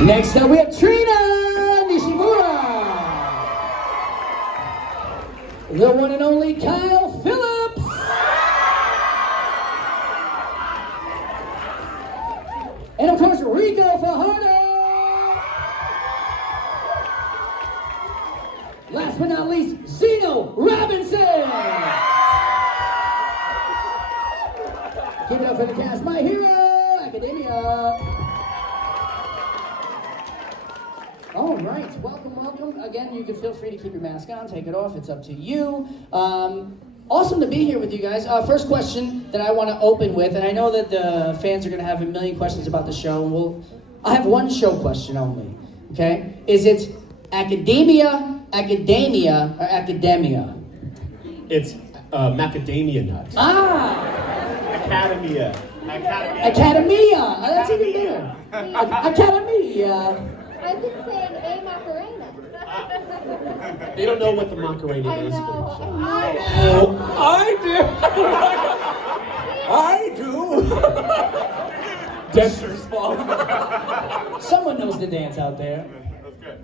Next up, we have Trina Nishimura. The one and only Kyle Phillips. And of course, Rico Fajardo. Last but not least, Zeno Robinson. Give it up for the cast, My Hero Academia. All right, welcome. Again, you can feel free to keep your mask on, take it off, it's up to you. Awesome to be here with you guys. First question that I want to open with, and I know that the fans are going to have a million questions about the show. I have one show question only, okay? Is it academia, or academia? It's macadamia nut. Academia. Academia. That's even better. Academia. I've been saying a Macarena. They don't know what the Macarena I is. know. I do. Denser's fault. Someone knows the dance out there.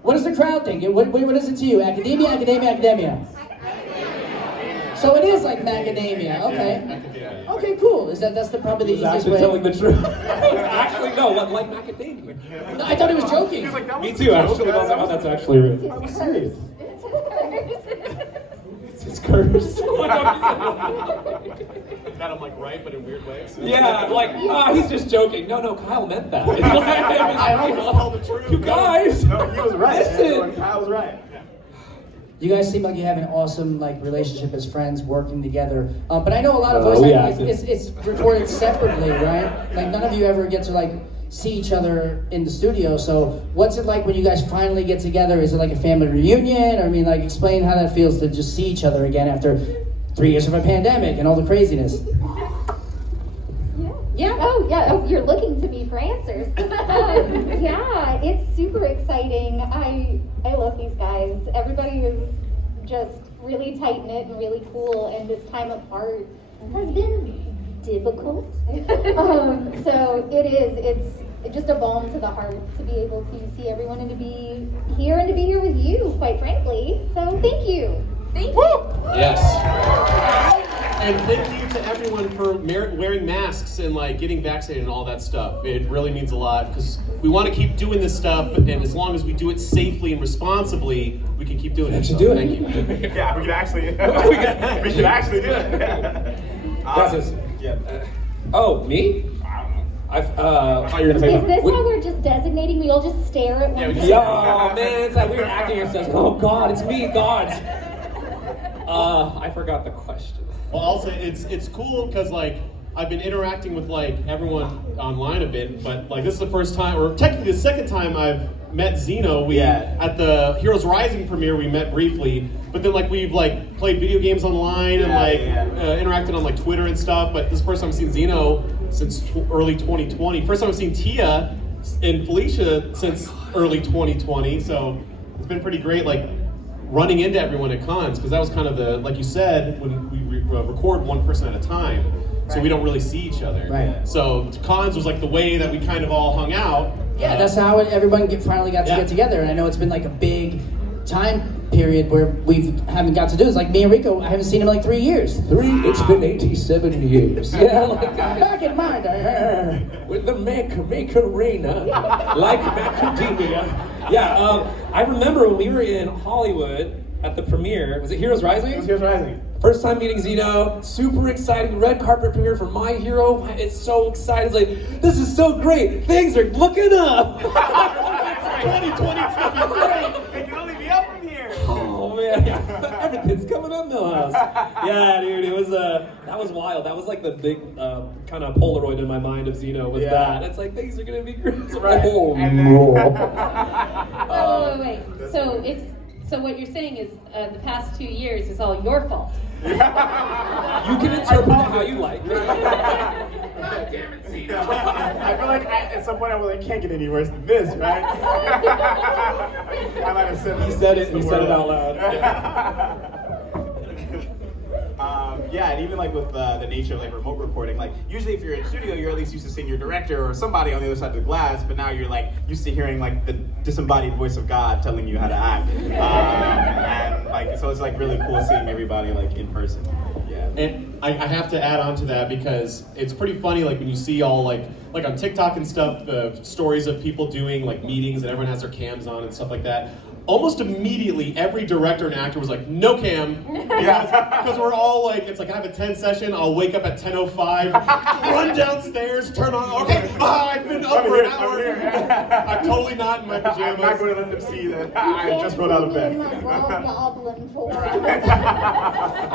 What does the crowd think? What is it to you? Academia? So it is like macadamia. Okay. Okay, cool. That's probably the easiest way. Telling the truth. Actually, no. Like macadamia. No, I thought he was joking. Me too. Actually, I was like, oh, that's actually real. I'm serious. It's cursed. That I'm like right, but in weird ways. Yeah, like, he's just joking. No, Kyle meant that. I always tell the truth. You guys. No, he was right. Listen. Kyle was right. You guys seem like you have an awesome relationship as friends, working together. But I know a lot of voice yeah, acting it's recorded separately, right? Like none of you ever get to see each other in the studio. So what's it like when you guys finally get together? Is it like a family reunion? Or explain how that feels to just see each other again after 3 years of a pandemic and all the craziness. Yeah. Oh, yeah. Oh, you're looking to me for answers. Yeah, it's super exciting. I love these guys. Everybody is just really tight knit and really cool. And this time apart has been difficult. So it is. It's just a balm to the heart to be able to see everyone and to be here with you, quite frankly. So thank you. Thank you. Yes. And thank you to everyone for wearing masks and getting vaccinated and all that stuff. It really means a lot because we want to keep doing this stuff, and as long as we do it safely and responsibly, we can keep doing it. Should do it. Thank you. Yeah, we could actually. we should actually do it. Oh, me? I thought you were gonna say. Is this how we're just designating? We all just stare at one another? Yo, man, it's like weird acting ourselves. Oh God, it's me, God. I forgot the question. Well, also it's cool because I've been interacting with everyone online a bit, but this is the first time, or technically the second time I've met Zeno. At the Heroes Rising premiere we met briefly, but then we've played video games online and interacted on Twitter and stuff. But this is the first time I've seen Zeno since early 2020. First time I've seen Tia and Felicia since early 2020. So it's been pretty great running into everyone at cons, because that was kind of like you said, when we record one person at a time, so we don't really see each other. Right. So cons was the way that we kind of all hung out. Yeah, that's how everyone finally got to get together. And I know it's been a big time period where we haven't got to do this. Me and Rico, I haven't seen him in 3 years. It's been 87 years. Yeah, Back in my day. with the Macarena, like macadamia. Yeah, I remember when we were in Hollywood at the premiere. Was it Heroes Rising? It was Heroes Rising. First time meeting Zeno, super exciting, red carpet premiere for My Hero. It's so exciting. It's this is so great. Things are looking up. 2022. It can only be up from here. Oh man, everything's coming up, Millhouse. Yeah, dude, it was that was wild. That was the big kind of Polaroid in my mind of Zeno was that. It's things are gonna be great. Right. Oh, And then, Wait. So what you're saying is the past 2 years is all your fault. You can interpret it how you like. God damn it, Zeno. I feel at some point I can't get any worse than this, right? I might have said He said it out loud. Yeah, and even like with the nature of like remote recording, like usually if you're in studio, you're at least used to seeing your director or somebody on the other side of the glass, but now you're like used to hearing like the disembodied voice of God telling you how to act. And like, so it's like really cool seeing everybody like in person. Yeah. And I have to add on to that because it's pretty funny, like when you see all like on TikTok and stuff, the stories of people doing like meetings and everyone has their cams on and stuff like that. Almost immediately, every director and actor was like, no cam. Because we're all like, it's like I have a 10 session, I'll wake up at 10:05, run downstairs, turn on, okay, I've been up for an hour. I'm totally not in my pajamas. I'm not going to let them see that I just rolled out of bed. I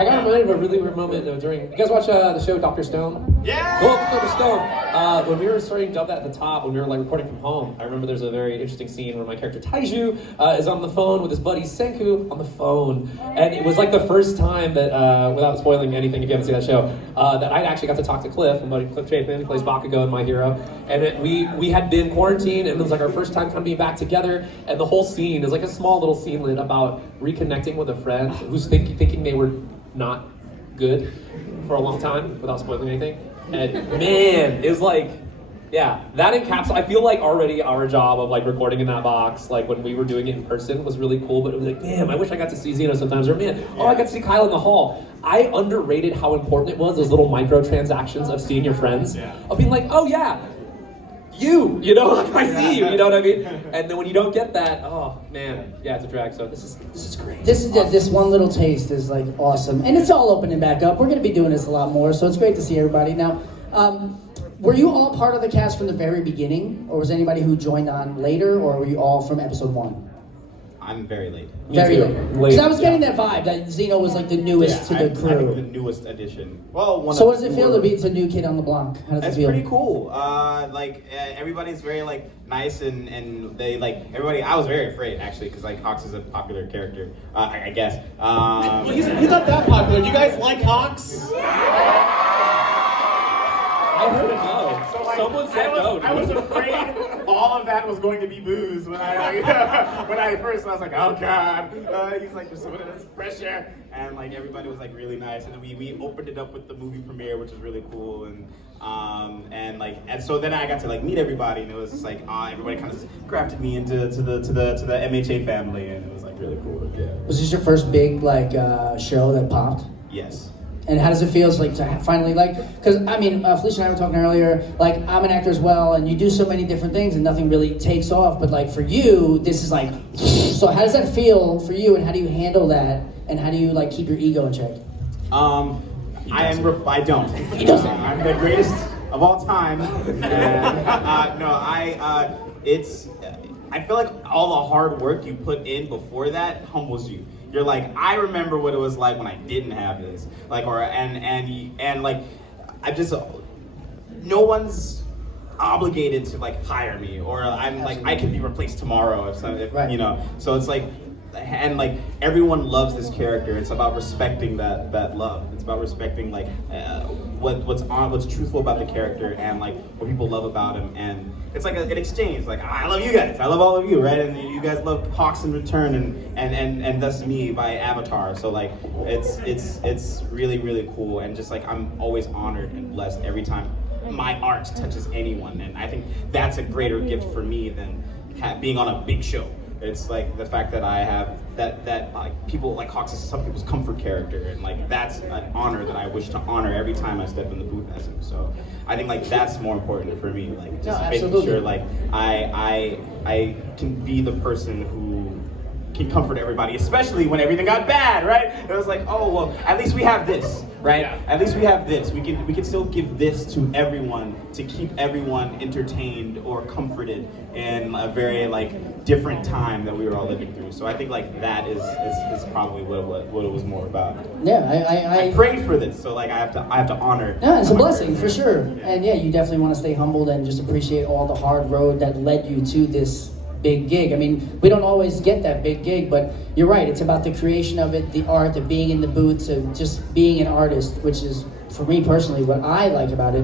got reminded of a really weird moment during. You guys watch the show Dr. Stone? Yeah! Go up to Dr. Stone. When we were starting to dub that at the top, when we were like recording from home, I remember there's a very interesting scene where my character Taiju is on the phone with his buddy Senku on the phone, and it was like the first time that, without spoiling anything, if you haven't seen that show, that I actually got to talk to Cliff, my buddy Cliff Chapin, who plays Bakugo in My Hero, and we had been quarantined, and it was like our first time kind of being back together, and the whole scene is like a small little scenelet about reconnecting with a friend who's thinking they were not good for a long time, without spoiling anything, and man, it was like, yeah, that encapsulates. I feel like already our job of like recording in that box, like when we were doing it in person, was really cool. But it was like, damn, I wish I got to see Zeno sometimes. Or man, I got to see Kyle in the hall. I underrated how important it was, those little microtransactions of seeing your friends, of being like, oh yeah, you know, like I see you, you know what I mean? And then when you don't get that, oh man, yeah, it's a drag. So this is great. This is this one little taste is like awesome, and it's all opening back up. We're gonna be doing this a lot more, so it's great to see everybody now. Were you all part of the cast from the very beginning, or was anybody who joined on later, or were you all from episode 1? I'm very late. Very late. Because I was getting that vibe that Zeno was like the newest to the crew. I think the newest addition. Well, so what does it feel to be the new kid on the block? How does It's it feel? pretty cool. Everybody's very like nice and they like everybody. I was very afraid actually because like Hawks is a popular character. I guess. Well, he's not that popular. Do you guys like Hawks? I heard it no. So, like, Someone said no. I was afraid all of that was going to be booze when I first I was like, oh god. He's like, there's so much pressure, and like everybody was like really nice, and then we opened it up with the movie premiere, which was really cool, and so then I got to like meet everybody, and it was just like everybody kind of grafted me into the MHA family, and it was like really cool. Yeah. Was this your first big like show that popped? Yes. And how does it feel like to finally like? Because I mean, Felicia and I were talking earlier. Like I'm an actor as well, and you do so many different things, and nothing really takes off. But like for you, this is like. So how does that feel for you, and how do you handle that, and how do you like keep your ego in check? I don't. He doesn't. I'm the greatest of all time. And, I feel like all the hard work you put in before that humbles you. You're like, I remember what it was like when I didn't have this, like, and like, I just, no one's obligated to like hire me, or I'm like, I can be replaced tomorrow if right. You know. So it's like, and like everyone loves this character. It's about respecting that love. It's about respecting like what's truthful about the character and like what people love about him. And it's like an exchange. Like I love you guys. I love all of you, right? And you guys love Hawks in return, and thus me by Avatar. So like it's really really cool. And just like I'm always honored and blessed every time my art touches anyone. And I think that's a greater gift for me than being on a big show. It's like the fact that I have that like people like Hawks is some people's comfort character, and like that's an honor that I wish to honor every time I step in the booth as him. So I think like that's more important for me, like just making sure like I can be the person who can comfort everybody, especially when everything got bad, right? It was like, oh well, at least we have this, right? Yeah. At least we have this. We can still give this to everyone to keep everyone entertained or comforted in a very like different time that we were all living through. So I think like that is probably what it was more about. Yeah, I prayed for this, so like I have to honor. Yeah, it's a blessing for sure. And yeah, you definitely want to stay humbled and just appreciate all the hard road that led you to this big gig. I mean, we don't always get that big gig, but you're right. It's about the creation of it, the art, the being in the booth, so just being an artist, which is, for me personally, what I like about it.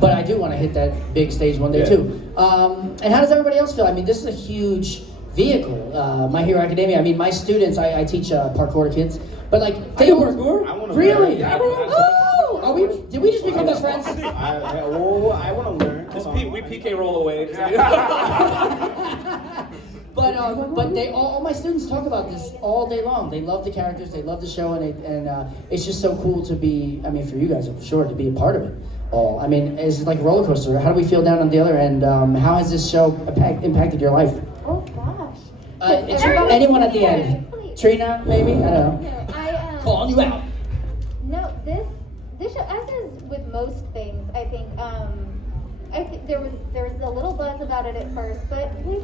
But I do want to hit that big stage one day too. And how does everybody else feel? I mean, this is a huge vehicle. My Hero Academia. I mean, my students, I teach parkour kids. But like, I they know all, parkour. I want to really? learn. Oh, are we? Did we just become best friends? I want to learn. Just we PK roll away. But they all my students talk about this all day long. They love the characters, they love the show, and it's just so cool to be. I mean, for you guys, I'm sure, to be a part of it. All. I mean, it's like a roller coaster. How do we feel down on the other end? How has this show impacted your life? Oh gosh. Anyone at the end? Trina, maybe? I don't know. No, Calling you out. No, this show, as is with most things, I think there was a little buzz about it at first, but we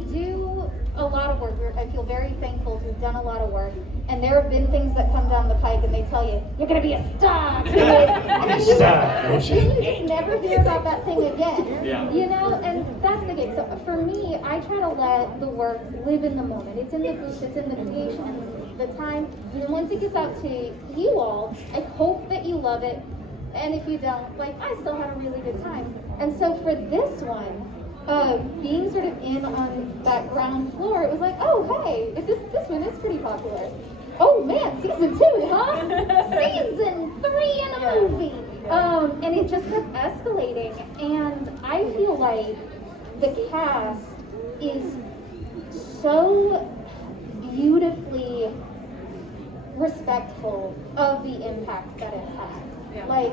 do a lot of work. I feel very thankful to have done a lot of work, and there have been things that come down the pike, and they tell you you're gonna be a star. I'm a star. And you just never hear about that thing again. Yeah. You know, and that's the game. So for me, I try to let the work live in the moment. It's in the booth, it's in the creation, and the time. And once it gets out to you all, I hope that you love it. And if you don't, like, I still had a really good time. And so for this one, being sort of in on that ground floor, it was like, oh, hey, this one is pretty popular. Oh, man, season 2, huh? Season 3 in a movie. And it just kept escalating. And I feel like the cast is so beautifully respectful of the impact that it's had. Yeah. Like,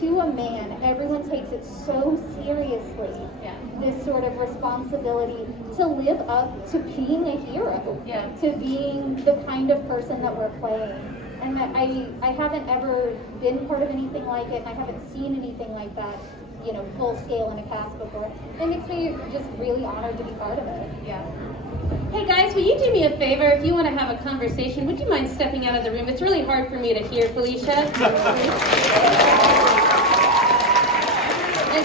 to a man, everyone takes it so seriously. Yeah. This sort of responsibility to live up to being a hero. Yeah. To being the kind of person that we're playing. And I haven't ever been part of anything like it, and I haven't seen anything like that, you know, full scale in a cast before. It makes me just really honored to be part of it. Yeah. Hey guys, will you do me a favor? If you want to have a conversation, would you mind stepping out of the room? It's really hard for me to hear, Felicia. And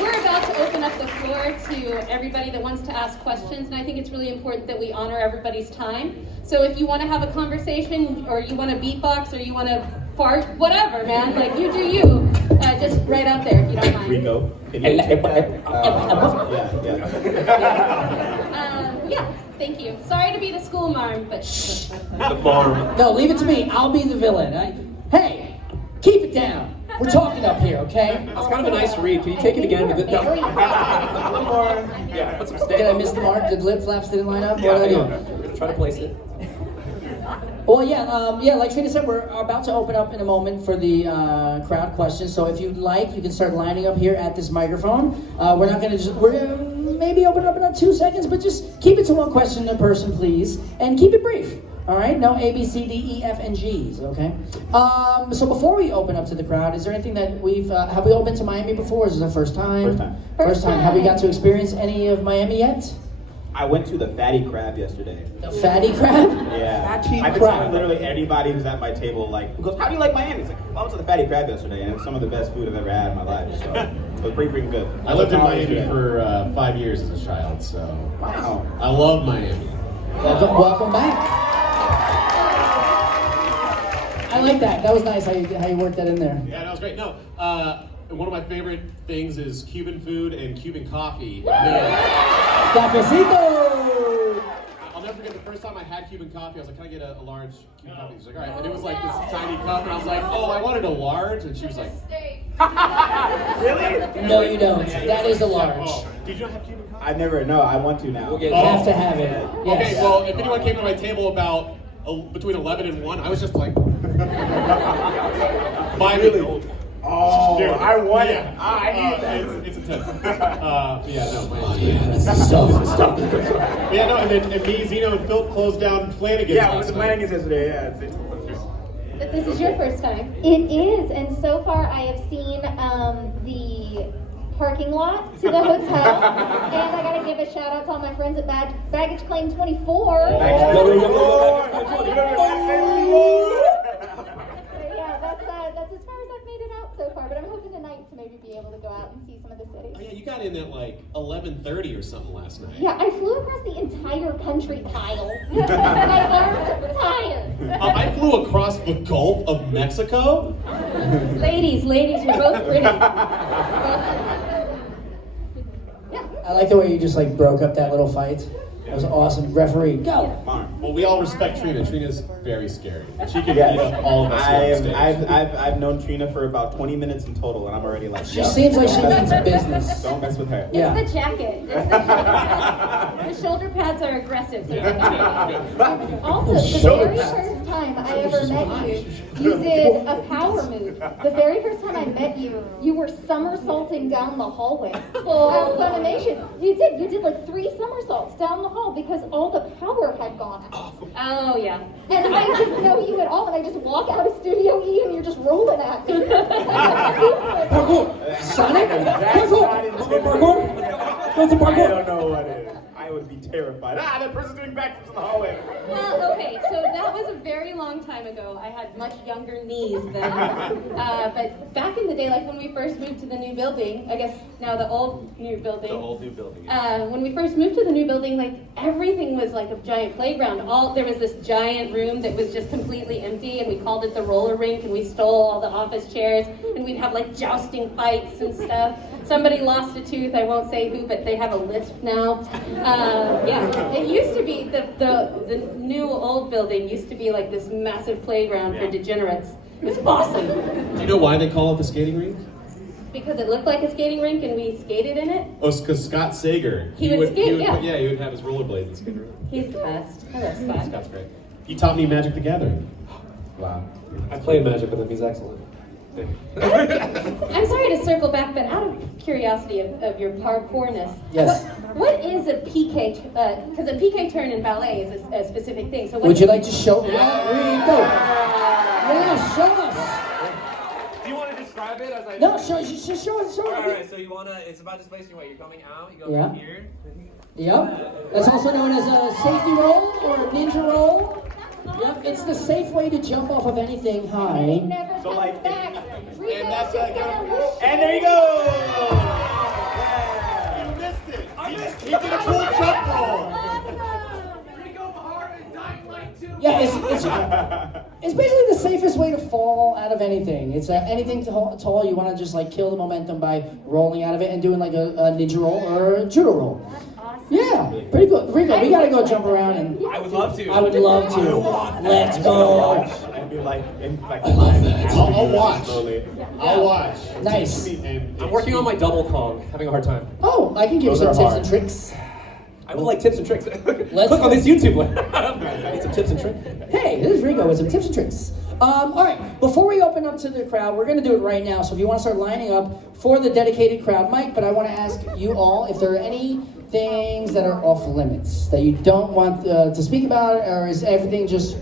we're about to open up the floor to everybody that wants to ask questions, and I think it's really important that we honor everybody's time. So if you want to have a conversation, or you want to beatbox, or you want to fart, whatever, man, like you do you. Just right out there, if you don't mind. Rico, can you take that? Yeah, thank you. Sorry to be the school marm, but The barn. No, leave it to me. I'll be the villain. Hey, keep it down. We're talking up here, okay? That's kind of a nice read. Can you take it again? Yeah, put some steak. Did I miss the mark? Did lip flaps didn't line up? Yeah, What did I do? We're gonna try to place it. Well, yeah, like Trina said, we're about to open up in a moment for the crowd questions. So if you'd like, you can start lining up here at this microphone. We're gonna maybe open up in about 2 seconds, but just keep it to one question a person, please, and keep it brief. All right, no A, B, C, D, E, F, and G's. Okay. So before we open up to the crowd, is there anything that have we all been to Miami before? Or is this our first time? First time. First time. Have we got to experience any of Miami yet? I went to the Fatty Crab yesterday. The Fatty Crab? Yeah. Fatty I've been Crab. telling literally anybody who's at my table, like, who goes, how do you like Miami? It's like, well, I went to the Fatty Crab yesterday, and it was some of the best food I've ever had in my life. So it was pretty freaking good. I lived in Miami for 5 years as a child, so Wow. I love Miami. Welcome back. I like that. That was nice how you worked that in there. Yeah, that was great. No, one of my favorite things is Cuban food and Cuban coffee. Man, Cafecito! I'll never forget the first time I had Cuban coffee. I was like, "Can I get a large Cuban coffee?" She's like, "All right." And it was like this tiny cup, and I was like, "Oh, I wanted a large," and she was like, Really? No, you don't. That is a large. "Oh, did you not have Cuban coffee?" I never, no, I want to now. We'll get You have to have it. Yes. Okay, well, if anyone came to my table about between 11 and 1, I was just like, 5 Really? Oh, Dude, I want yeah. it. I need that. It's intense. Yeah, no, Miami. Stop. Yeah, no, and me, Zeno, and Phil closed down Flanagan's Yeah, with last the night. Flanagan's yesterday, yeah. but this is your first time. It is, and so far I have seen the parking lot to the hotel, and I gotta give a shout out to all my friends at Baggage Claim 24. Yeah, that's as far as I've made it out so far, but I'm hoping tonight to maybe be able to go out and see some of the Oh, cities. yeah, you got in at like 11:30 or something last night. Yeah, I flew across the entire country, Kyle. My arms are tired. I flew across the Gulf of Mexico. Ladies, you're both pretty. I like the way you just like broke up that little fight. That was awesome. Referee, go. Well, we all respect Trina. Trina's very scary. She can beat up all of us here on stage. I've known Trina for about 20 minutes in total, and I'm already like, She seems like she means business. Don't mess with her. Yeah. It's the jacket. It's the shoulder pads. The shoulder pads are aggressive. Also, the very first time I ever met you, you did a power move. The very first time I met you, you were somersaulting down the hallway. At Funimation, you did like 3 somersaults down the hall because all the power had gone out. Oh, yeah. And I didn't know you at all, and I just walk out of Studio E and you're just rolling at me. Parkour! Sonic? That's not intimidating. Parkour? What's a I parkour? don't know what it is. I would be terrified. That person's doing backflips in the hallway. Well, okay, so that was a very long time ago. I had much younger knees then. But back in the day, like when we first moved to the new building, I guess now the old new building. The old new building. When we first moved to the new building, like everything was like a giant playground. There was this giant room that was just completely empty, and we called it the roller rink, and we stole all the office chairs, and we'd have like jousting fights and stuff. Somebody lost a tooth, I won't say who, but they have a lisp now. Yeah, it used to be, the new old building used to be like this massive playground for degenerates. It was awesome. Do you know why they call it the skating rink? Because it looked like a skating rink and we skated in it. Oh, it's because Scott Sager. He would skate, yeah. He would have his rollerblades and skate around. He's the best. I love Scott. Scott's great. He taught me Magic the Gathering. Wow. I played Magic with him, he's excellent. I'm sorry to circle back, but out of curiosity of your parkourness, Yes. what is a PK? Because a PK turn in ballet is a specific thing. So Would you like to show? Yeah, there you go. Yeah, show us. Do you want to describe it as I? No, show us. All right, so you wanna? It's about displacing weight. You're coming out. You go Yeah. from here. Yep. That's also known as a safety roll or a ninja roll. Yep. It's the safe way to jump off of anything high. Never So, comes like, back. And that's and there you go! Yeah. You missed it. He did a cool jump roll. Yeah, it's basically the safest way to fall out of anything. It's anything tall. You want to just like kill the momentum by rolling out of it and doing like a ninja roll or a judo roll. Yeah, pretty good. Rico, we gotta go jump around and. I would love to. I would love to. Let's go. I'd be like, I love that. I'll watch. slowly. I'll watch. Nice. I'm working on my double Kong, having a hard time. Oh, I can give you Those some are tips and tricks. I would like tips and tricks. Let's Click on go. this YouTube link. I need some tips and tricks. Hey, this is Rico with some tips and tricks. All right, before we open up to the crowd, we're going to do it right now. So if you want to start lining up for the dedicated crowd mic, but I want to ask you all if there are any things that are off limits that you don't want to speak about, or is everything just...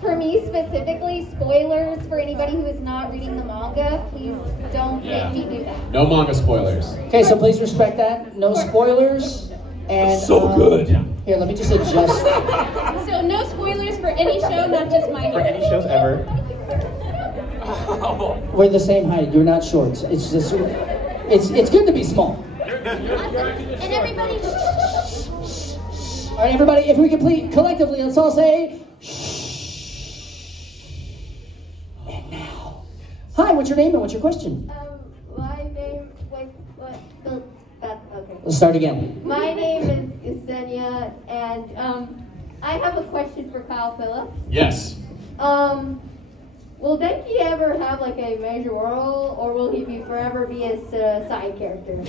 For me specifically, spoilers for anybody who is not reading the manga. Please don't Yeah. make me do that. No manga spoilers. Okay, so please respect that. No spoilers. And So good. Here, let me just adjust. So no spoilers for any show, not just my For any shows ever. We're the same height. You're not short. It's just... It's good to be small. And everybody, All right, everybody, if we could please, collectively, let's all say, shh. And now. Hi, what's your name and what's your question? my name, okay. Let's start again. My name is Yesenia, and I have a question for Kyle Phillips. Yes. Will Denki ever have like a major role, or will he forever be a side character?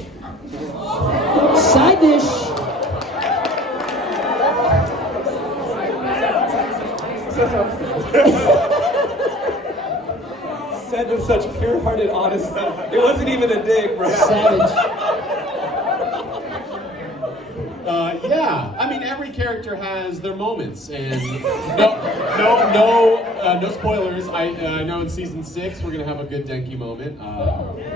Side dish. Said with such pure-hearted honesty. It wasn't even a dig, bro. Savage. Yeah. I mean, every character has their moments, and no spoilers. I know in season 6 we're gonna have a good Denki moment.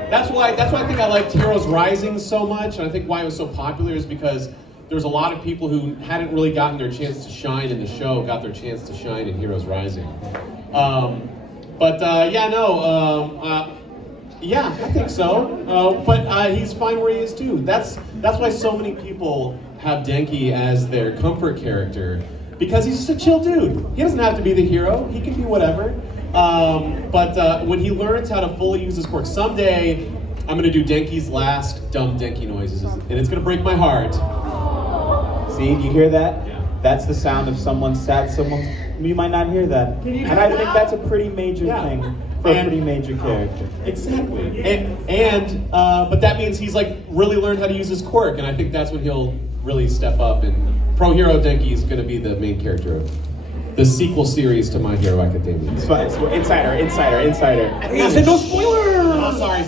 That's why I think I liked Heroes Rising so much, and I think why it was so popular is because there's a lot of people who hadn't really gotten their chance to shine in the show got their chance to shine in Heroes Rising. Yeah, I think so. But he's fine where he is too. That's why so many people have Denki as their comfort character, because he's just a chill dude. He doesn't have to be the hero. He can be whatever. But when he learns how to fully use his quirk, someday I'm gonna do Denki's last dumb Denki noises, and it's gonna break my heart. See, you hear that? Yeah. That's the sound of someone sad. You might not hear that. And I think that's a pretty major thing for a pretty major character. Exactly. But that means he's like really learned how to use his quirk, and I think that's when he'll really step up. And Pro Hero Denki is going to be the main character of the sequel series to My Hero Academia. It's insider. I said no spoilers! Oh, sorry.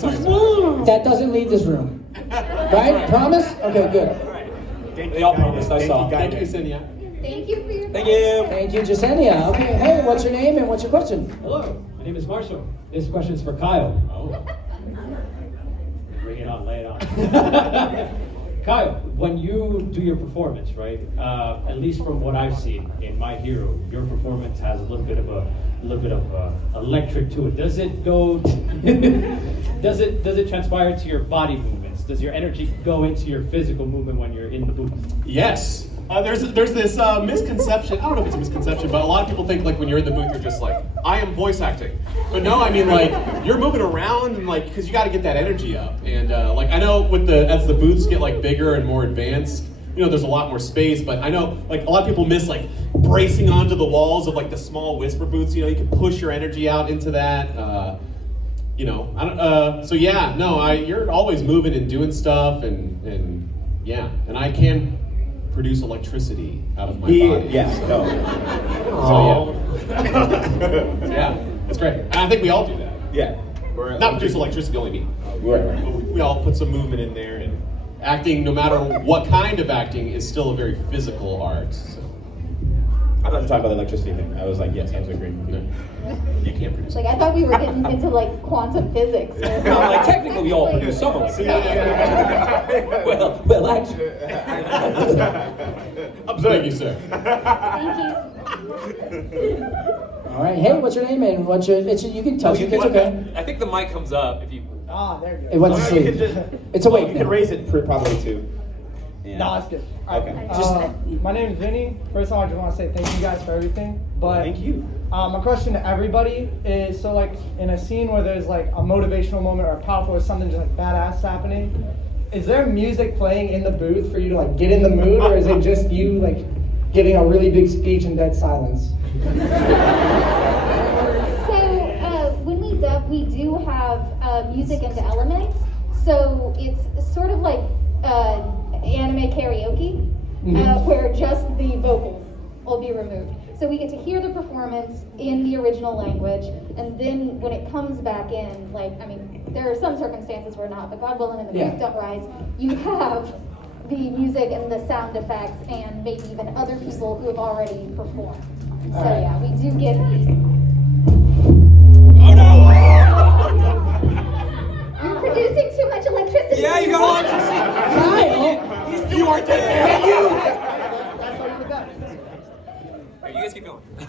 That doesn't leave this room. Right? Promise? Okay, good. They all promised, I saw. Thank you, Cynthia. Thank you for your Thank you. Thank you, Jasenia. Okay, hey, what's your name and what's your question? Hello, my name is Marshall. This question is for Kyle. Oh. Bring it on, lay it on. Kyle, when you do your performance, right? At least from what I've seen in My Hero, your performance has a little bit of electric to it. Does it go? does it transpire to your body movements? Does your energy go into your physical movement when you're in the booth? Yes. There's this misconception. I don't know if it's a misconception, but a lot of people think like when you're in the booth, you're just like, I am voice acting. But no, I mean like you're moving around and like because you got to get that energy up. And like I know as the booths get like bigger and more advanced, you know, there's a lot more space. But I know like a lot of people miss like bracing onto the walls of like the small whisper booths. You know, you can push your energy out into that. You know, I don't. So yeah, no, you're always moving and doing stuff, and yeah, and I can produce electricity out of my body. Yes, no. So yeah, yeah, it's great. And I think we all do that. Yeah. Not produce electricity, only me. Right. But we all put some movement in there, and acting, no matter what kind of acting, is still a very physical art. So. I thought you were talking about the electricity thing. I was like, yes, I was agreeing with you. You can't produce. Like I thought we were getting into like quantum physics. No, like technically we all produce some of it. Well, actually. Thank you, sir. Thank you. All right, hey, what's your name and what's your? You can touch it. It's okay. I think the mic comes up if you. There you It went to sleep. It's awake You now. can raise it probably too. Yeah. No, it's good. Okay. My name is Vinny. First of all, I just want to say thank you guys for everything. But Thank you. my question to everybody is, so like in a scene where there's like a motivational moment or a powerful or something just like badass happening, is there music playing in the booth for you to like get in the mood, or is it just you like giving a really big speech in dead silence? So when we dub, we do have music into elements. So it's sort of like anime karaoke, where just the vocals will be removed. So we get to hear the performance in the original language, and then when it comes back in, like, I mean, there are some circumstances where not, but God willing and the creek don't rise, you have the music and the sound effects and maybe even other people who have already performed. So yeah, we do get the... Oh no! You're producing too much electricity. Yeah, you got electricity. Kyle! You are dead. You. Alright, you guys keep going. That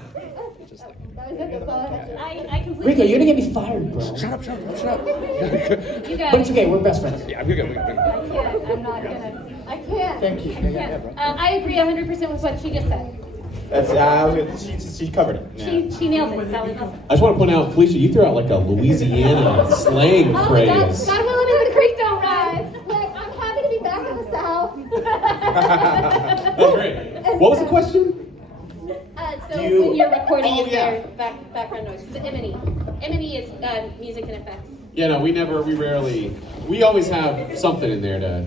was it, that's all I had to- I completely. Rico, you're gonna get me fired, bro. Shut up. You But guys. it's okay, we're best friends. Yeah, we're good. I can't, I'm not gonna, I can't. Thank you. I can't. I agree 100% with what she just said. That's she covered it. Yeah. She nailed it. That was awesome. I just want to point out, Felicia, you threw out like a Louisiana slang Oh my God, phrase. God willing and the creek don't rise. Like, I'm happy to be back in the South. That's great. What was the question? So Do you- when you're recording, Oh, is yeah. there background noise? The Emini. Emini is music and effects. Yeah, no, we always have something in there to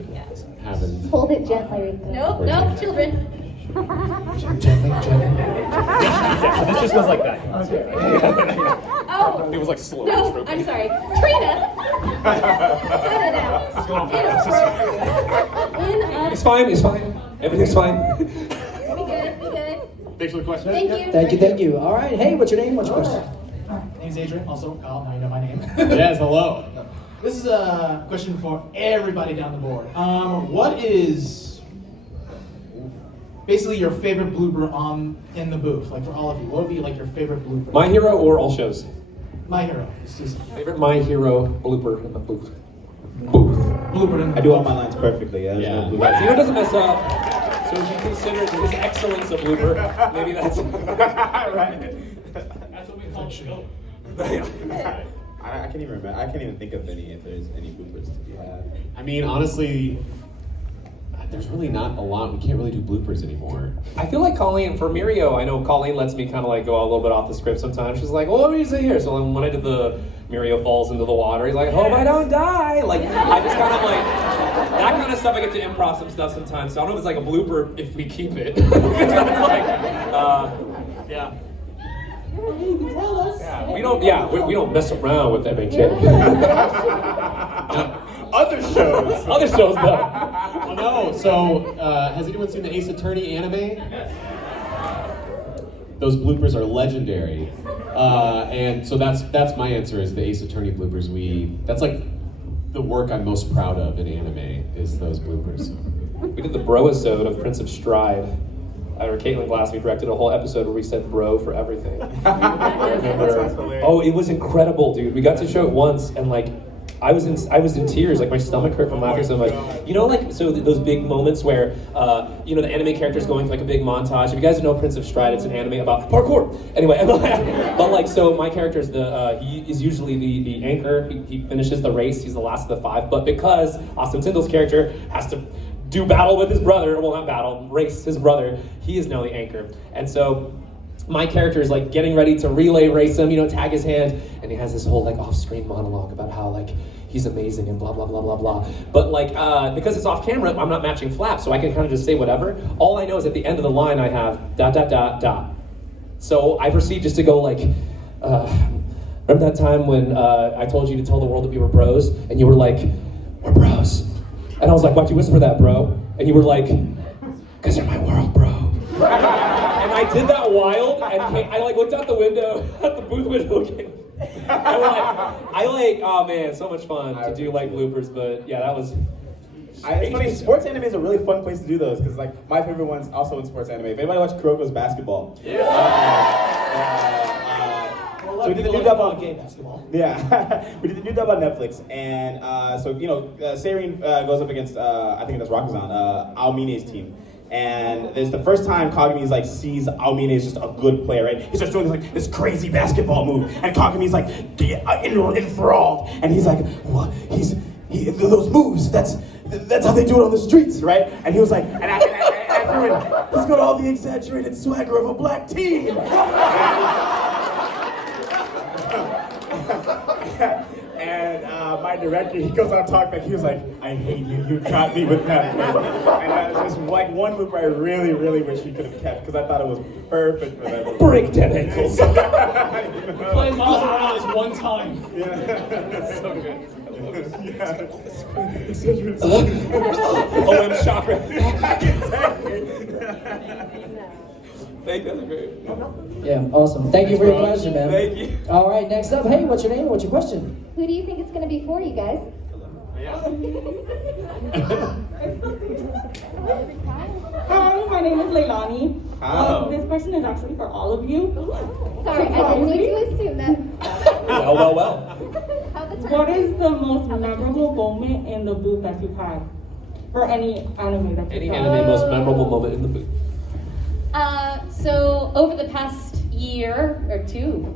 happen. Hold it gently. Nope, children. This just goes like that. Oh, It was like slow. no, I'm sorry. Trina. Cut it out. It's fine. Everything's fine. Be good. Thanks for the question. Thank you. Thank you. All right, hey, what's your name? What's your question? Name's Adrian, also Kyle, now you know my name. Yes, hello. This is a question for everybody down the board. What is basically your favorite blooper in the booth? Like for all of you, what would be like your favorite blooper? My Hero or all shows? My Hero. It's just Favorite My Hero blooper in the booth. blooper in the I do all my lines perfectly. Yeah. Yeah. No blue. Right, Zeno doesn't mess up. So if you consider his excellence a blooper, maybe that's Right. That's what we call show. I can't even remember. I can't even think of any if there's any bloopers to be had. I mean, honestly, there's really not a lot. We can't really do bloopers anymore. I feel like Colleen, for Mirio, I know Colleen lets me kind of like go a little bit off the script sometimes. She's like, well, what do you say here? So when I did the Mirio falls into the water, he's like, hope I don't die. Like, I just kind of like, that kind of stuff, I get to improv some stuff sometimes. So I don't know if it's like a blooper if we keep it. It's like, yeah. Tell us. Yeah, we don't mess around with MHA. Other shows. Other shows, though. Oh, no. So, has anyone seen the Ace Attorney anime? Yes. Those bloopers are legendary, and so that's my answer. Is the Ace Attorney bloopers? That's like the work I'm most proud of in anime is those bloopers. We did the bro-isode of Prince of Stride. Caitlin Glassby directed a whole episode where we said bro for everything. Oh, it was incredible, dude. We got to show it once, and like, I was in tears. Like my stomach hurt from laughing so much. You know, like those big moments where you know, the anime character's going through like a big montage. If you guys know Prince of Stride, it's an anime about parkour. Anyway, but like, so my character is he is usually the anchor. He finishes the race. He's the last of the 5. But because Austin Tyndall's character has to do battle with his brother, well, not battle, race his brother, he is now the anchor. And so my character is like getting ready to relay race him, you know, tag his hand, and he has this whole like off-screen monologue about how like he's amazing and blah blah blah blah blah. But like because it's off camera, I'm not matching flaps, so I can kind of just say whatever. All I know is at the end of the line I have ... So I proceed just to go like, remember that time when I told you to tell the world that we were bros, and you were like, we're bros. And I was like, why'd you whisper that, bro? And you were like, because you're my world, bro. And I did that wild, and I like looked out the window, at the booth window again. Oh man, so much fun to do like bloopers, but yeah, that was. It's funny, sports anime is a really fun place to do those, because like my favorite one's also in sports anime. If anybody watched Kuroko's Basketball. So we did the new dub on game basketball. Yeah, we did the new dub on Netflix, and so you know, Serene goes up against I think that's Rakuzan, Aomine's team, and it's the first time Kagami's like sees Aomine is just a good player, right? He's just doing this crazy basketball move, and Kagami's like enthralled, and he's like, what? Those moves. That's how they do it on the streets, right? And he was like, and after he's got all the exaggerated swagger of a black teen. And my director, he goes on talk back, he was like, I hate you, you caught me with that. And that was just like one loop I really, really wish we could have kept, because I thought it was perfect for that. Break dead ankles. Play Miles Morales one time. Yeah. So good. OM chakra. Thank you, that's great. Yeah, awesome. Thank you for your question, man. Thank you. All right, next up, hey, what's your name? What's your question? Who do you think it's going to be for, you guys? Hi, my name is Leilani. Hello. This question is actually for all of you. Sorry, I didn't mean to assume that. Well. What is the most memorable moment in the booth that you've had? For any anime that you've Any had? anime most memorable moment in the booth? So over the past year, or two,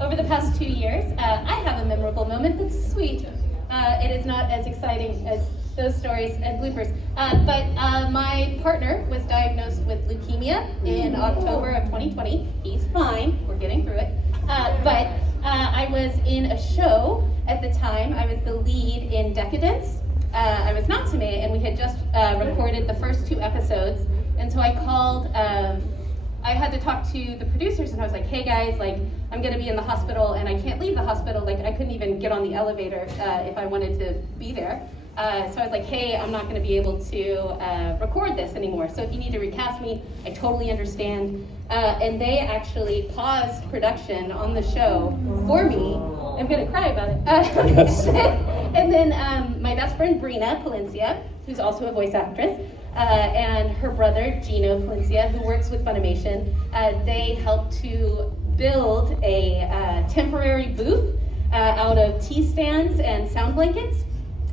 over the past 2 years, I have a memorable moment that's sweet. It is not as exciting as those stories and bloopers. But my partner was diagnosed with leukemia in October of 2020. He's fine, we're getting through it. But I was in a show at the time. I was the lead in Decadence. I was Natsume, and we had just recorded the first 2 episodes. And so I called, I had to talk to the producers, and I was like, hey guys, like, I'm gonna be in the hospital and I can't leave the hospital. Like, I couldn't even get on the elevator if I wanted to be there. So I was like, hey, I'm not gonna be able to record this anymore. So if you need to recast me, I totally understand. And they actually paused production on the show for me. I'm gonna cry about it. And then my best friend, Brina Palencia, who's also a voice actress, and her brother, Gino Palencia, who works with Funimation, they helped to build a temporary booth out of tea stands and sound blankets.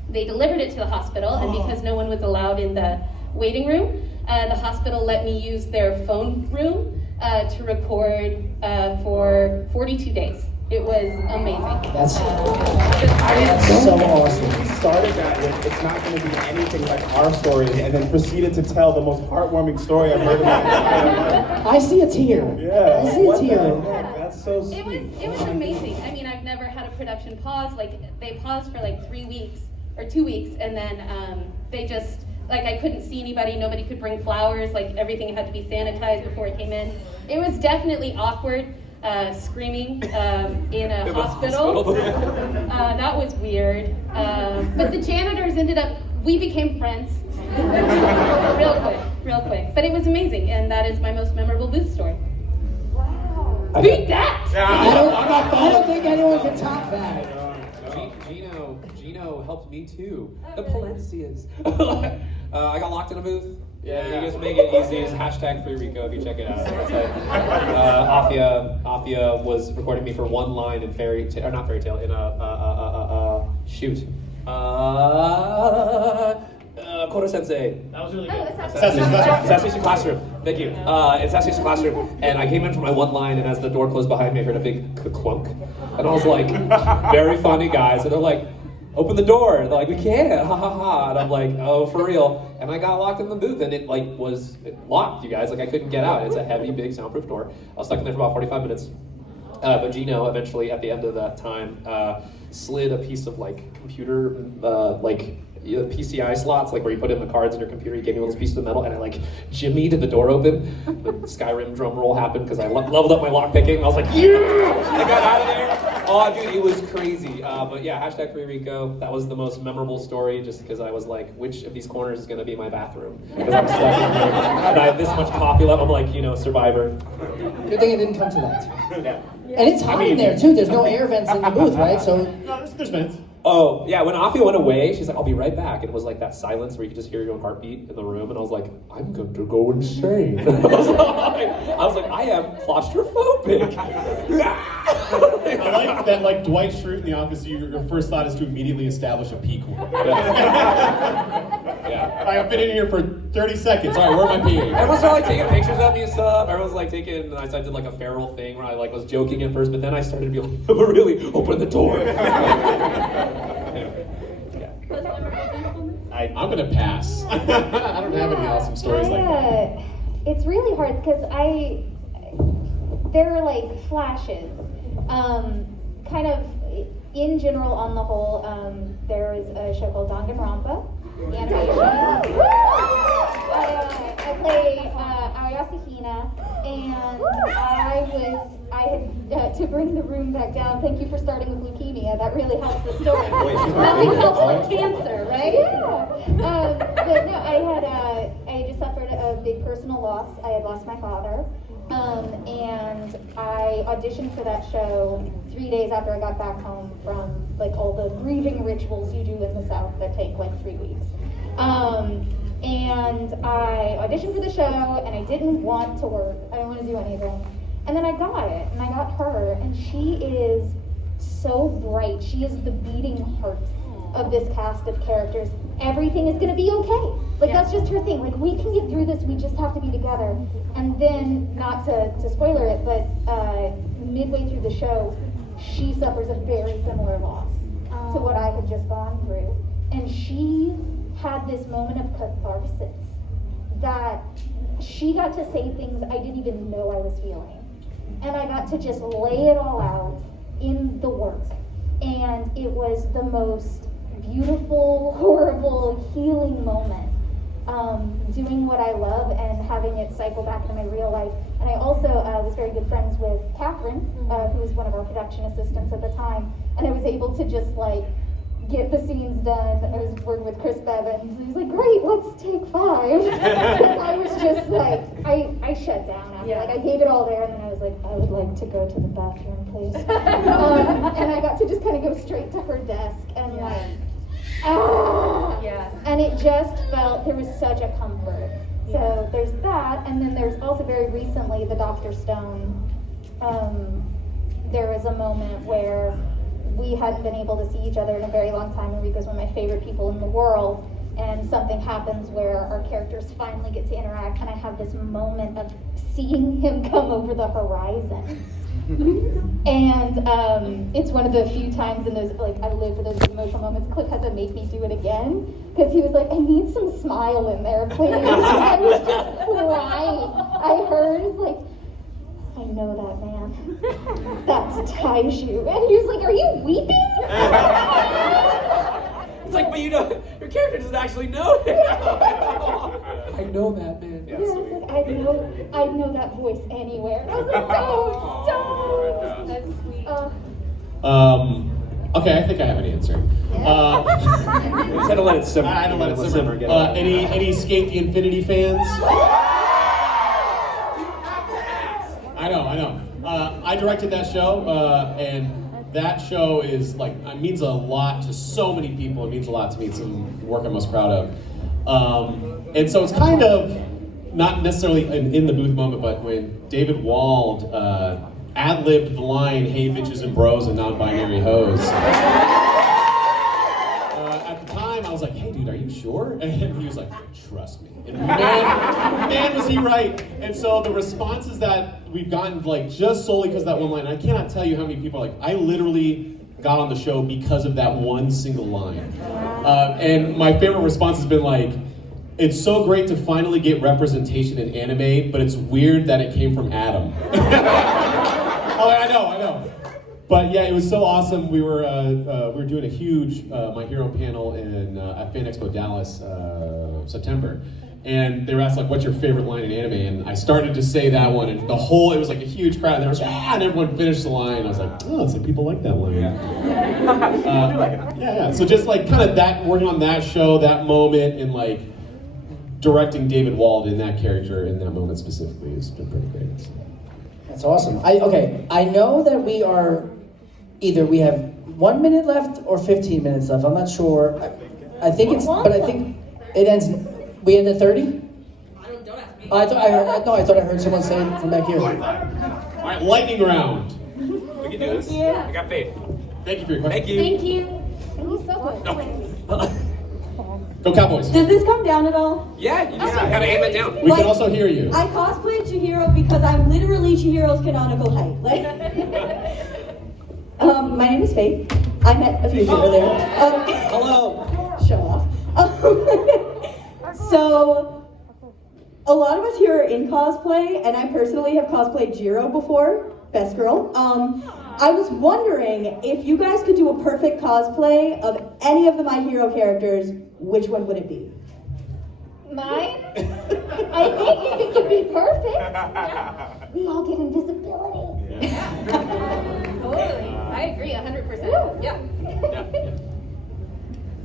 They delivered it to the hospital, and because no one was allowed in the waiting room, the hospital let me use their phone room to record for 42 days. It was amazing. That's so awesome. He started that with, it's not going to be anything like our story, and then proceeded to tell the most heartwarming story I've heard in my entire life. I see a tear. Yeah. I see a What the tear. heck? That's so sweet. It was amazing. I mean, I've never had a production pause. Like, they paused for like 3 weeks or 2 weeks, and then they just, like, I couldn't see anybody. Nobody could bring flowers. Like, everything had to be sanitized before it came in. It was definitely awkward. Screaming in a hospital. That was weird. But the janitors we became friends. real quick. But it was amazing, and that is my most memorable booth story. Wow. Beat that! I don't think anyone can top that. Gino helped me too. The Palencias. I got locked in a booth. Yeah, you guys make it easy. It's hashtag Free Rico if you check it out. Afia was recording me for one line in not Fairy Tale, in Kodo Sensei. That was really Oh, good. that's Assassination Classroom. Thank you. It's Assassination Classroom. And I came in for my one line, and as the door closed behind me, I heard a big clunk. And I was like, very funny guys. And they're like, open the door. They're like, we can't, ha ha ha. And I'm like, oh, for real. And I got locked in the booth, and it was locked, you guys. Like, I couldn't get out. It's a heavy, big, soundproof door. I was stuck in there for about 45 minutes. But Gino eventually, at the end of that time, slid a piece of computer, PCI slots, where you put in the cards in your computer. He gave me a little piece of metal, and I jimmied the door open. The Skyrim drum roll happened because I leveled up my lock picking. I was like, yeah! I got out of there. Oh, dude, it was crazy. But yeah, hashtag Free Rico. That was the most memorable story, just because I was like, which of these corners is going to be my bathroom? Because I'm stuck in here, and I have this much coffee left. I'm like, Survivor. Good thing it didn't come to that. Yeah. And it's hot in there too. There's no air vents in the booth, right? So No, there's vents. Oh, yeah, when Afia went away, she's like, I'll be right back. And it was like that silence where you could just hear your own heartbeat in the room. And I was like, I'm going to go insane. I was like, I am claustrophobic. I like that, Dwight Schrute in The Office, your first thought is to immediately establish a peak one. Yeah. I've been in here for 30 seconds. All right, where am I peeing? Everyone's taking pictures of me and stuff. Everyone's I did a feral thing where I was joking at first, but then I started to be like, really, open the door. I'm gonna pass. I don't have any awesome stories like that. It's really hard because there are flashes. Kind of in general, on the whole, there is a show called Danganronpa, the animation. I play Ayase Hina, and I had to bring the room back down. Thank you for starting with leukemia. That really helps the story. Nothing helps like cancer, right? Yeah. But no, I just suffered a big personal loss. I had lost my father. And I auditioned for that show 3 days after I got back home from all the grieving rituals you do in the South that take 3 weeks. And I auditioned for the show, and I didn't want to work. I didn't want to do anything. And then I got it, and I got her, and she is so bright. She is the beating heart of this cast of characters. Everything is going to be okay. That's just her thing. We can get through this. We just have to be together. And then, not to spoiler it, but midway through the show, she suffers a very similar loss to what I had just gone through. And she had this moment of catharsis that she got to say things I didn't even know I was feeling. And I got to just lay it all out in the work. And it was the most beautiful, horrible, healing moment. Doing what I love and having it cycle back into my real life. And I also was very good friends with Catherine, who was one of our production assistants at the time. And I was able to just get the scenes done. I was working with Chris Bevins. He was like, great, let's take 5. I was just I shut down after. I gave it all there, and then I was like, I would like to go to the bathroom, please. And I got to just kind of go straight to her desk and and it just felt, there was such a comfort. So there's that, and then there's also very recently the Dr. Stone. There was a moment where we hadn't been able to see each other in a very long time, and Rico's one of my favorite people in the world, and something happens where our characters finally get to interact, and I have this moment of seeing him come over the horizon. And it's one of the few times in those, like, I live for those emotional moments. Cliff had to make me do it again because he was like, I need some smile in there, please. I was just crying. I heard, like, I know that man. That's Taiju. And he was like, are you weeping? It's like, but you know, your character doesn't actually know him. I know that, man. Yeah, I was like, I know that voice anywhere. I was like, don't. That's sweet. Okay, I think I have an answer. Just had to let it simmer. I had to let it simmer. Get it. Any Skate the Infinity fans? I know. I directed that show, and that show is like, it means a lot to so many people. It means a lot to me. It's some work I'm most proud of. And so it's kind of not necessarily an in the booth moment, but when David Wald ad-libbed the line, "Hey bitches and bros and non-binary hoes." At the time, I was like, "Hey dude, are you sure?" And he was like, "Trust me." And man, was he right. And so the responses that we've gotten, like, just solely because of that one line, I cannot tell you how many people are like, I literally got on the show because of that one single line. And my favorite response has been like, it's so great to finally get representation in anime, but it's weird that it came from Adam. Oh, I know. But yeah, it was so awesome. We were doing a huge My Hero panel at Fan Expo Dallas, September. And they were asked, like, what's your favorite line in anime? And I started to say that one, and it was like a huge crowd. There was, and everyone finished the line. I was like, oh, it's like people like that line. Yeah. So just like kind of that, working on that show, that moment, and like directing David Wald in that character in that moment specifically has been pretty great. So. That's awesome. I know that we have 1 minute left or 15 minutes left. I'm not sure. I think it ends. We end at 30? Don't ask me. I thought I heard someone say it from back here. All right, lightning round. We can do this. I got faith. Thank you for your question. Thank you. Thank you. Thank you so much. Go Cowboys. Does this come down at all? Yeah, you just gotta aim it down. We can also hear you. I cosplay Chihiro because I'm literally Chihiro's canonical height. My name is Faith. I met a few of you earlier. Hello. Show off. So, a lot of us here are in cosplay, and I personally have cosplayed Jiro before, best girl. I was wondering if you guys could do a perfect cosplay of any of the My Hero characters, which one would it be? Mine? I think it could be perfect. We all get invisibility. Totally. I agree 100%. Yeah.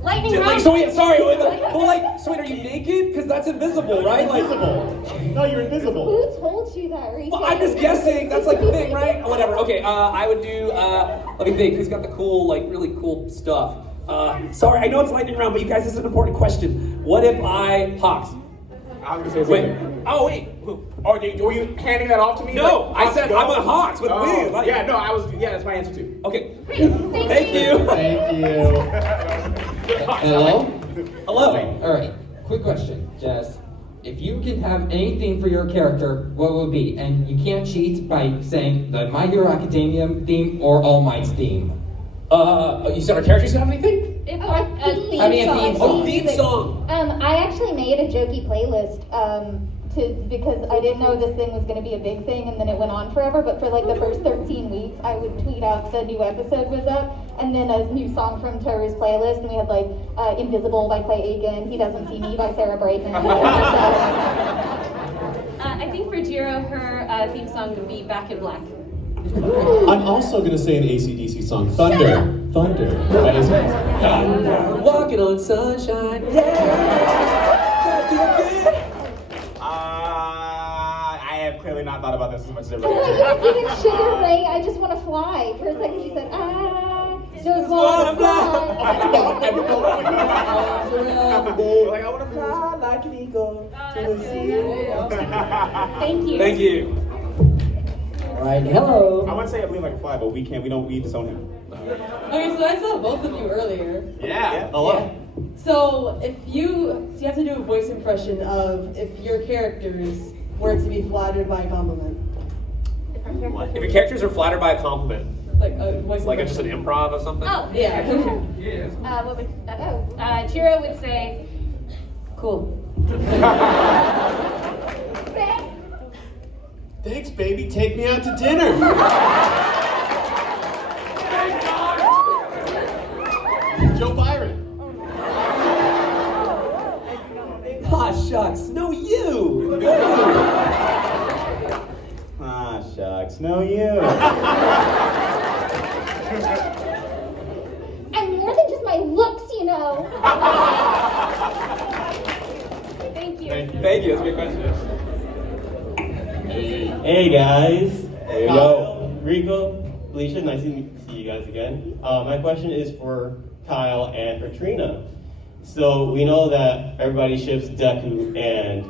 Lightning Like, round. so wait, sorry, so wait, are you naked? Because that's invisible, right? Like, Invisible. No, you're invisible. Who told you that? well, I'm just guessing. That's like the thing, right? Or whatever. Okay, I would do. Let me think. Who's got the cool, like, really cool stuff? Sorry, I know it's lightning round, but you guys, this is an important question. What if Hawks? I was gonna say Wait. something. Oh wait. Oh, were you handing that off to me? No, Like, I said go? I'm a Hawks with Oh, Wiz. Like, yeah, no, that's my answer too. Okay. Thank you. Thank you. Thank you. Hello? Hello. All right, quick question, Jazz. If you could have anything for your character, what would it be? And you can't cheat by saying the My Hero Academia theme or All Might's theme. You said our characters have anything? If a theme song. Oh, theme song. I actually made a jokey playlist because I didn't know this thing was going to be a big thing, and then it went on forever. But for like the first 13 weeks, I would tweet out the new episode was up, and then a new song from Toru's playlist, and we had like "Invisible" by Clay Aiken, "He Doesn't See Me" by Sarah Brightman. I think for Jiro, her theme song would be "Back in Black." I'm also going to say an AC/DC song, Thunder. Thunder. That is it. Walking on sunshine. I have clearly not thought about this as much as Oh everybody. my God, even Sugar Ray, I just want to fly. For a second, she said, just want to fly. Like, I want to fly like an eagle to the sea. Thank you. Thank you. All right, hello. I would say I believe like a fly, but we disown him. Okay, so I saw both of you earlier. Yeah. Hello. So you have to do a voice impression of if your characters were to be flattered by a compliment. If your characters are flattered by a compliment, Like just an improv or something. Oh, Yeah. what would, Jiro would say, cool. Thanks, baby. Take me out to dinner. Joe Byron. Ah, shucks, no you! Ah, shucks, no you. I'm more than just my looks, you know. Thank you. Thank you. That's a good question. Hey guys. Hey, Kyle, Rico, Felicia, nice to see you guys again. My question is for Kyle and for Trina. So we know that everybody ships Deku and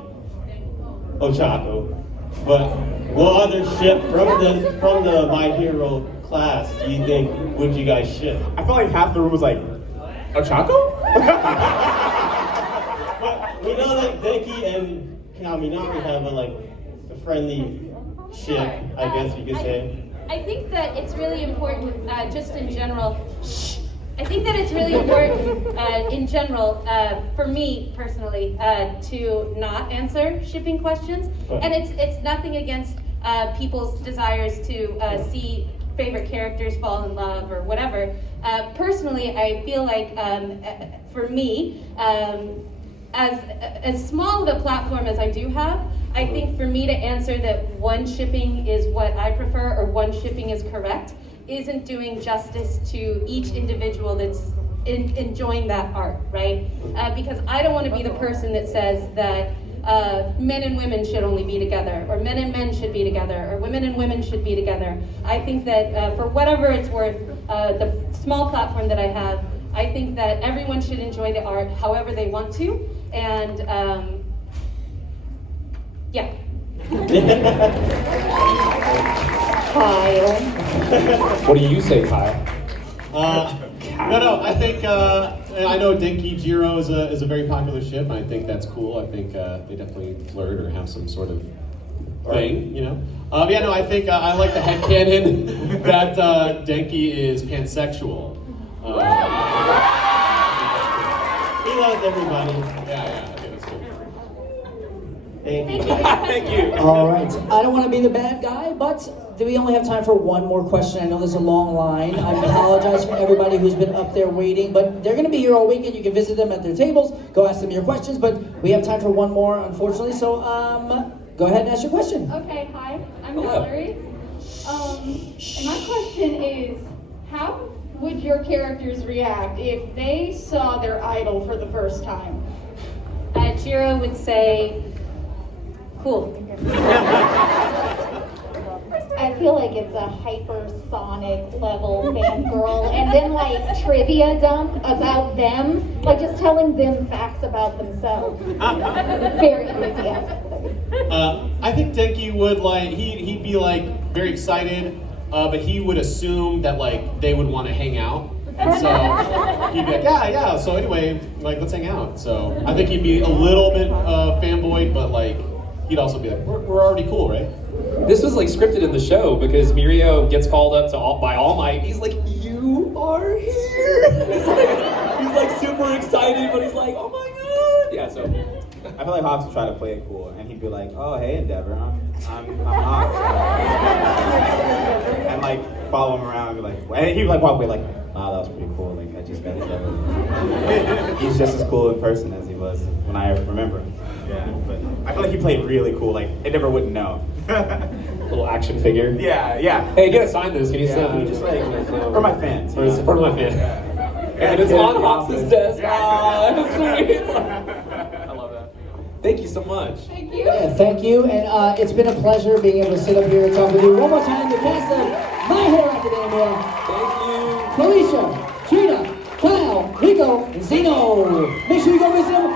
Ochaco, but what other ship from the My Hero class do you think would you guys ship? I felt like half the room was like, Ochako? But we know that Denki and Kaminari have a friendly ship, I guess you could say. I think that it's really important, just in general. I think that it's really important, in general, for me personally, to not answer shipping questions. And it's nothing against people's desires to see favorite characters fall in love or whatever. Personally, I feel like for me, as small of a platform as I do have, I think for me to answer that one shipping is what I prefer or one shipping is correct isn't doing justice to each individual that's enjoying that art, right? Because I don't want to be the person that says that men and women should only be together, or men and men should be together, or women and women should be together. I think that for whatever it's worth, the small platform that I have, I think that everyone should enjoy the art however they want to, and yeah. Kyle. What do you say, Kyle? No, I think I know Denki Jiro is a very popular ship, and I think that's cool. I think they definitely flirt or have some sort of thing, you know. Yeah, no, I think I like the headcanon that Denki is pansexual. He loves everybody. Yeah, okay, that's cool. Thank you. Thank you. All right. I don't want to be the bad guy, but do we only have time for one more question? I know there's a long line. I apologize for everybody who's been up there waiting, but they're going to be here all weekend. You can visit them at their tables, go ask them your questions, but we have time for one more, unfortunately. So, go ahead and ask your question. Okay, hi. I'm Hello. Valerie. And my question is, how would your characters react if they saw their idol for the first time? Jiro would say, cool. I feel like it's a hypersonic level fangirl, and then like trivia dump about them, like just telling them facts about themselves. Very enthusiastic. I think Denki would he'd be very excited, but he would assume that they would want to hang out. And so he'd be like, yeah, so anyway, let's hang out. So I think he'd be a little bit fanboy, but he'd also be like, we're already cool, right? This was scripted in the show because Mirio gets called up by All Might. He's like, you are here. he's super excited, but he's like, oh my god. Yeah, so I feel like Hawks would try to play it cool, and he'd be like, "Oh, hey, Endeavor, I'm Hawks," and follow him around and be like, and he'd walk away "Wow, that was pretty cool. I just met Endeavor. He's just as cool in person as he was when I remember him." Yeah, but I feel like he played really cool. Endeavor wouldn't know. little action figure. Yeah. Hey, you gotta sign this. Can you sign? Can you just for my fans? For my fans. And it's on Hawks' desk. Ah, that's sweet. I love that. Thank you so much. Thank you. Yeah, thank you, and it's been a pleasure being able to sit up here and talk with you. One more time, the cast of My Hero Academia. Thank you. Felicia, Trina, Kyle, Rico, and Zeno. Make sure you go visit them